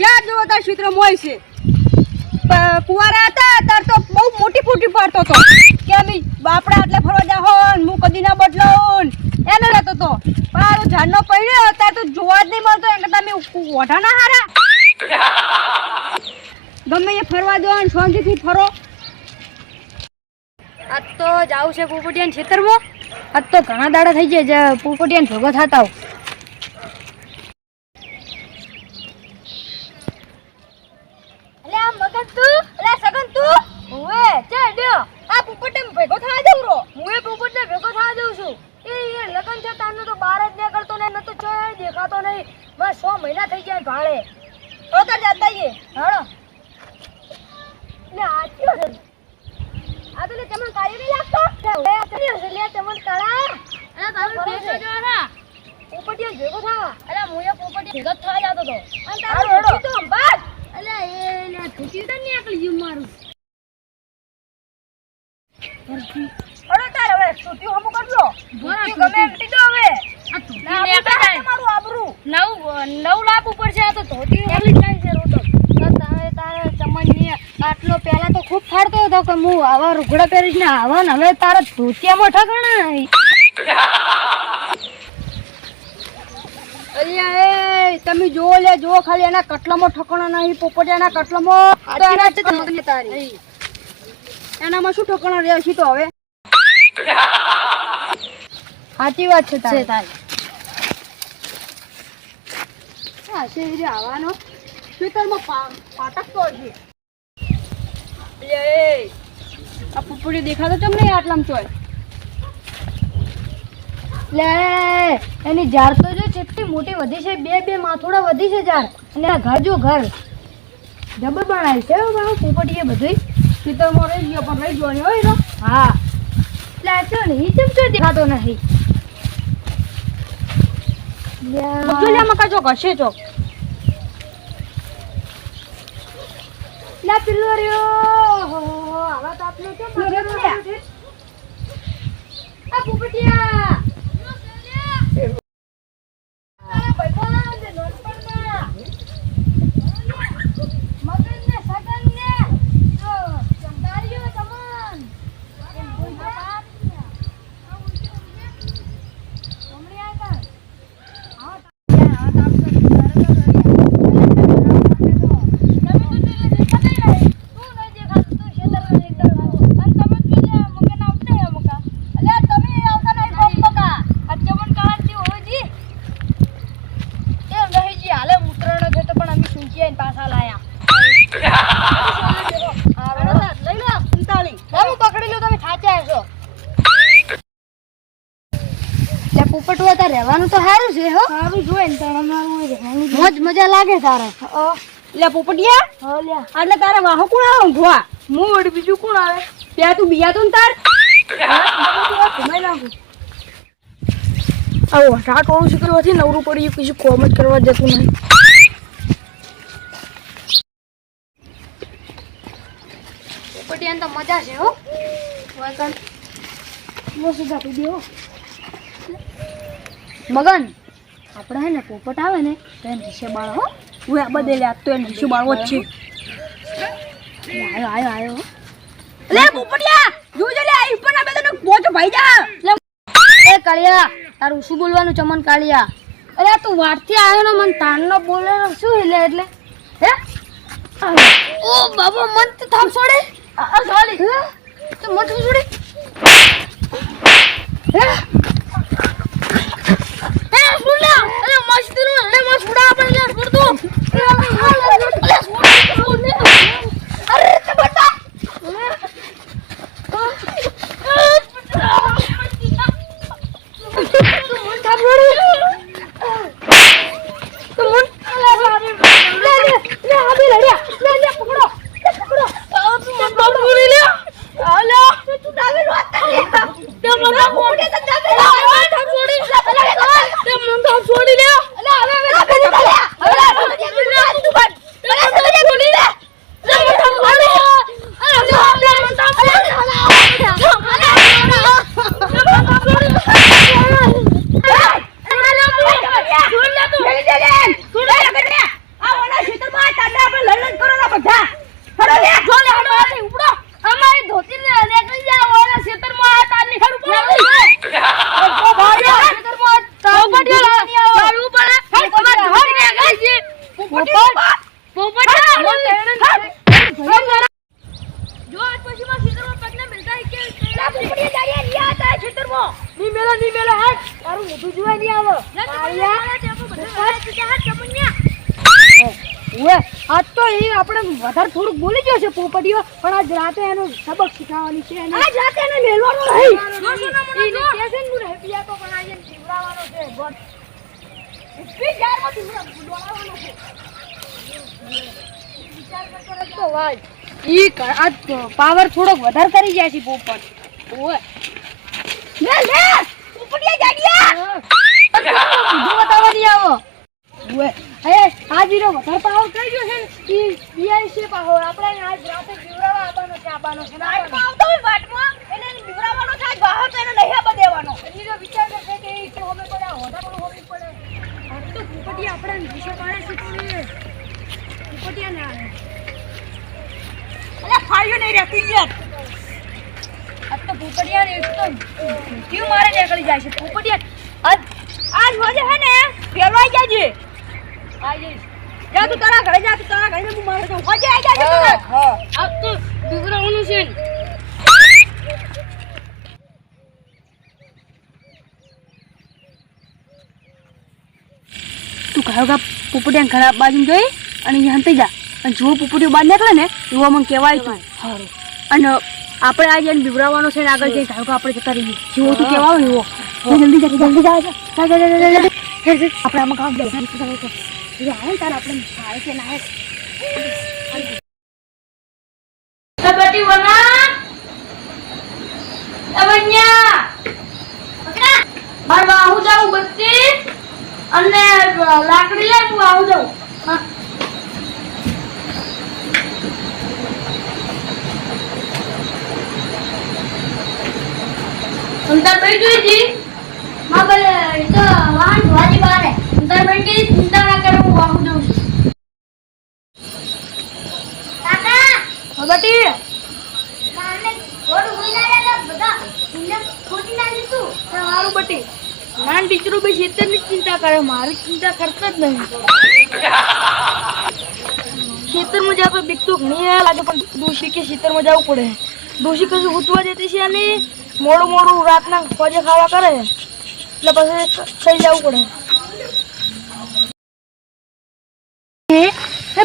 જ્યાં જોવો ત્યાં સૂત્ર મોય છે. કુવારા હતા, ત્યારે તો બહુ મોટી ફૂટી પડતો હતો. કે અમે બાપડા એટલે ફરવા જાહો હું કદી ના બદલો એને રહેતો હતો પણ આ ઝાડનો પડ્યો અત્યારે તો જોવા જ નહીં મળતો. કરતા અમે ઓઢા ના હારા. ગમે એ ફરવા દો ને શાંતિથી ફરો. આજ તો જાવું છે પોપટિયાન ખેતરમાં. આજ તો ઘણા દાડા થઈ જાય પોપટિયાન ભેગો થતા હોય અલે આ મગન તું અલે સગન તું ઓએ ચે ડ્યો આ પોપટને ભેગો થવા દઉં રો હું એ પોપટને ભેગો થવા દઉં છું એ લગન છે તારનો તો બહાર જ નીકળતો ને નતો છો દેખાતો નહીં. બસ સો મહિના થઈ ગયા ભાડે તો તો જતા યે હાલો. ને આ કયો છે. આ તો તમને કાળી નહીં લાગતો? લે કર્યો છે. લે તમને કાળા. અરે તારું બેસો જો ના પોપટિયા ભેગો થા અરે હું એ પોપટિયા ભેગો થવા જાતો તો અને તારું હેડો. તો બસ. અલે એ ને થૂટી તો નીકળી ગયું મારું. અરે તાર હવે સુતી હમુ નવ લાખ ઉપર છે આ તો ધોતી હલી જાય છે રોટો તો. તમે તારે ચમનની આટલો પહેલા તો ખૂબ ફાડતો હતો કે હું આવા રૂગડા પહેરીશ ને આવા ને હવે તારા ધોતિયામાં ઠકાણા એ તમે જોવો લે જો ખાલી એના કટલામાં ઠકણો નહીં પોપટિયાના કટલામાં. એનામાં શું ઠકણો રહ્યા છે તો હવે? સાચી વાત છે તારી. હા શેરી આવવાનો. ખેતરમાં પાટક તો હજી. આ પુપડી દેખાતો ચમ નહીં ચોય? લે એની ઝાડ તો જો કેટલી મોટી વધી છે બે બે માથોડા વધી છે ઝાડ. અને આ ઘર જો ઘર. જબર બનાવી છે બાબા પોપટીએ બધું ખેતરમાં રહી ગયો પણ રહી ગયો હોય હા એટલે આ તો નહીં દેખાતો નથી લે મકા ચોક હશે ચોક લે પેલો રહ્યો આવા તો આપણે કેમ છે? આ પોપટિયા તારા ભાઈબંધ, નાનપણમાં. મગનને, સગનને, જો, ચમકાર્યો ચમન. એમ ભૂલના બાપ. હમણાં આ કર. આવો તા- આવો તાપ તો તારે તો દરિયા. તમે તો તેને દેખાતા નહીં. તું નહીં દેખાતો, તું ખેતરમાં નહીં દેખાતો. અને તમે જ પેલા મગન આવતા નહીં અમુકા. અલ્યા તમે આવતા નહીં બમ્બકા. આ ચમન કાળાથી હોજી. એ નહીં જી, હાલે ઉતરાયણો છે તો પણ અમે સૂંચી આવીને પાછા લાયા. હા, બરાબર. લઈ લો, સંતાળી. લે, હું પકડી લઉં, તમે થાચ્યા હશો. લે, પોપટુઆ તાર રહેવાનું તો સારું છે હો સારું જોઈએ ને તારે અમારું રહેવાનું મોજ લાગે તારે? લે પોપટિયા. હો લે. એટલે તારે વાહો કોણ આવે ઊંઘવા? હું વળી બીજું કોણ આવે? ત્યાં તું બિયા તું તાર. આવો રાત વાળું શીખરું હતી નવરું પડી ગયું કોમ જ કરવા જતું નહીં. પોપટિયાને તો મજા છે હો. મગન આપણે હે ને પોપટ આવે ને તો એને નીચે બાળ હો હું આ બદલે આજ તો એને નીચે બાળવો જ છે આયો આયો આયો લે પોપટિયા જોજો લે આ ઉપર ના બેદનો પોચો ભાઈ જા લે એ કાળિયા તારું શું બોલવાનું ચમન કાળિયા અરે તું વારથી આવ્યો ને મન તાનનો બોલે શું એટલે એટલે હે ઓ બાબા મન તો થામ છોડે આ સોરી તો મત છોડે હે એ સુલા અરે મસ્તનું અરે મસ્ત ઉડા આપણે લે છોડ ઓએ આજ તો એ આપણે વધારે થોડુંક બોલી ગયો છે પોપટીઓ પણ આજ રાતે એનો સબક શીખવવાની છે અને આજ રાતે એને મેલવાનો નહીં છે હું તો પણ આજે જીવડાવવાનો છે બસ સ્પીડ જારમાં જીવડા બોલાવવાનો છે. વિચાર કરતો રહેતો ભાઈ ઈ આજ પાવર થોડોક વધારે કરી જાય છે પોપટ. ઓએ લે લે પોપટિયા જાડિયા બતાવવાની આવો ઓએ હે આજ ઈનો વધારે પાવર ગયો છે. ને ઈ પીઆઈ છે પાવર. આપણે આજ રાતે જીવડાવવા આવવાનો છે આવવાનો છે વાટમાં આવતો હોય વાટમાં એને જીવડાવવાનો છે આજ બહાર તો એને નહીં આપવા દેવાનો. તો વિચાર કરશે કે ઈ કે હોમે પડે હોડા પણ હોવી પડે. આજ તો પોપટિયા આપણે વિશે પાડે છે તો પોપટિયા ના આવે અલ્યા ફાળ્યો નહીં રહેતી યાર આજ તો પોપટિયા ને તો ક્યુ મારે નીકળી જાય છે. પોપટિયા આજ આજ હે ને પેલો આઈ જઈશ જા તું તારા ઘરે જા તું તારા ઘરે હું મારે જાઉં. હોજે આઈ જા તું આજ તો બીવરાવાનું છે તું કહો કે પોપટિયા ખરાબ બાજુ જોઈ અને અહીંયા હંતાઈ જા. અને જો પોપટીઓ બહાર નીકળે ને એવો મને કહેવાય તું સારું. અને આપણે આજે એને બિવડાવવાનો છે ને આગળ જઈને ધારો કે આપણે જતા રહીએ. જેવો તું કહેવાય એવો. તું જલ્દી જા જલ્દી જા જા જા જા જા જા જા. હેડ, હેડ. આપણે આમાં કામ આવે તાર આપણે ભાઈ કે ના જાઉં બત્તી અને લાકડી લે હું વાહુ જાઉં અંતર પડી જોઈ મા બોલે તો વાહન ધોવાની બારે. અંતર પડી ગઈ ચિંતા ના કરે હું વાહુ જઉં છું કાકા હા બેટી કાને થોડું હોઈ જાય એટલે બધા ઇન્ને ખોટી લાગી તું મારું બેટી નાન ટીચરો બે ખેતરની જ ચિંતા કરે મારી ચિંતા કરતા જ નહીં ખેતરમાં જ્યાં તો બીક તો ઘણી લાગે પણ ડોશી કે ખેતરમાં જવું પડે ડોશી કશું ઉતવા જતી છે અને મોડું મોડું રાતના ખોજે ખાવા કરે એટલે પછી થઈ જવું પડે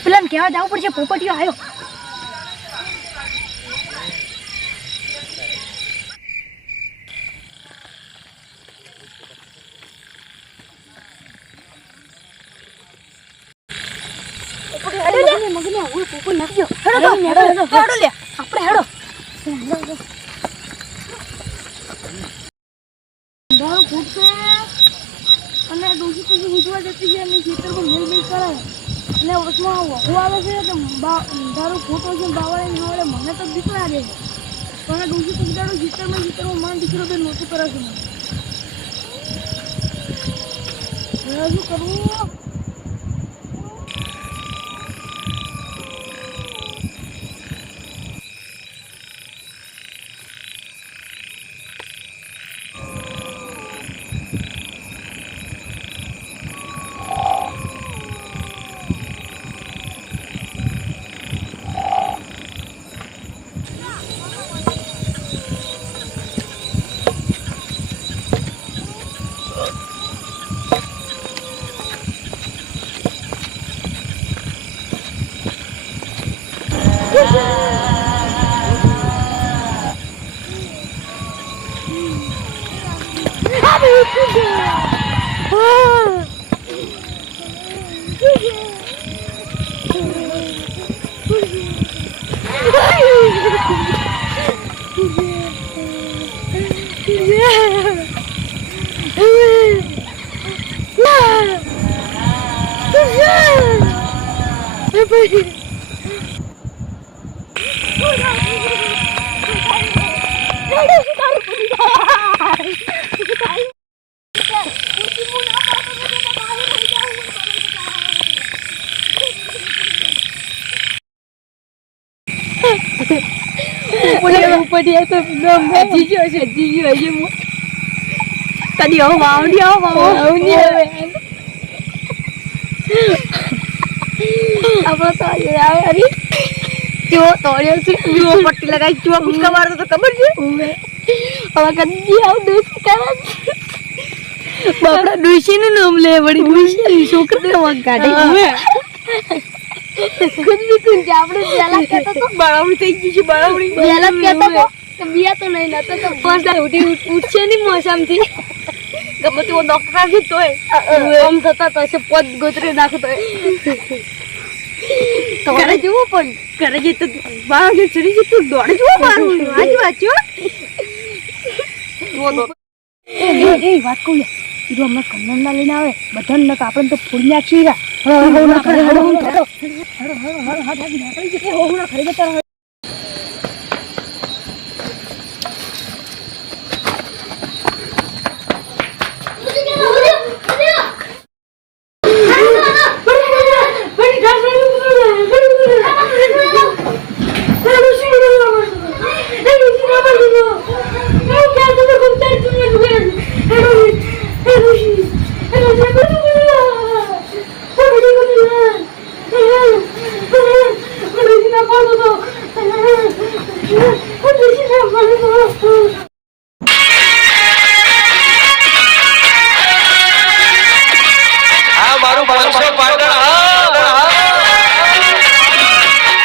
પેલા કેવા જવું પડશે પોપટીઓ આવ્યો મગને નાખજો હેડો હેડો હેડો લે. આપણે હેડો. દારૂ ફૂટશે અને ડોસી પછી ઉજવા જતી છે અને ખેતરમાં મેલ મેલ કરે અને વચમાં વહુ આવે છે તો દારૂ ખોટો છે બાવળે ને મને તો બીક લાગે પણ આ ડોસી પછી દાડો ખેતરમાં ખેતરમાં દીકરો બે નોતું કરે છે મને શું કરવું? ઉપડિયા તો હજી ગયો છે હજી ગયો હજી હું કદી આવો વાવડી આવો વાવડી હવે આપણો તો આવે અરે કેવો તોડ્યો છે. કેવો પટ્ટી લગાવી કેવો કુસ્કા મારતો તો ખબર છે? હવે કદી આવ દોસ્ત કરે બાપડા ડોશી નું નામ લે વળી ડોશી છોકરી વાગ કાઢે. હવે ખુદ બી તું આપણે પેલા કહેતો તો. બળાવડી થઈ ગઈ છે બળાવડી પેલા કહેતો તો. કે બિયા તો નહીં નતો તો બસ ઉઠી ઉઠશે નહીં મોસમથી. ગમે તેવો ડોક્ટર આવી તોય આમ થતા તો છે પદ ગોતરી નાખતો પણ ઘરે જઈ તો ચડી જઈ તું દોડે જવું મારું આજ વાંચ્યો એ વાત કહું કીધું હમણાં કન્નન ના લઈને આવે બધાને નક આપણે તો ફૂલ નાખી રા હળો હળો ના કરે હળો હળો હળો હળો હળો હળો હાથ આગી નાખી જશે હળો હળો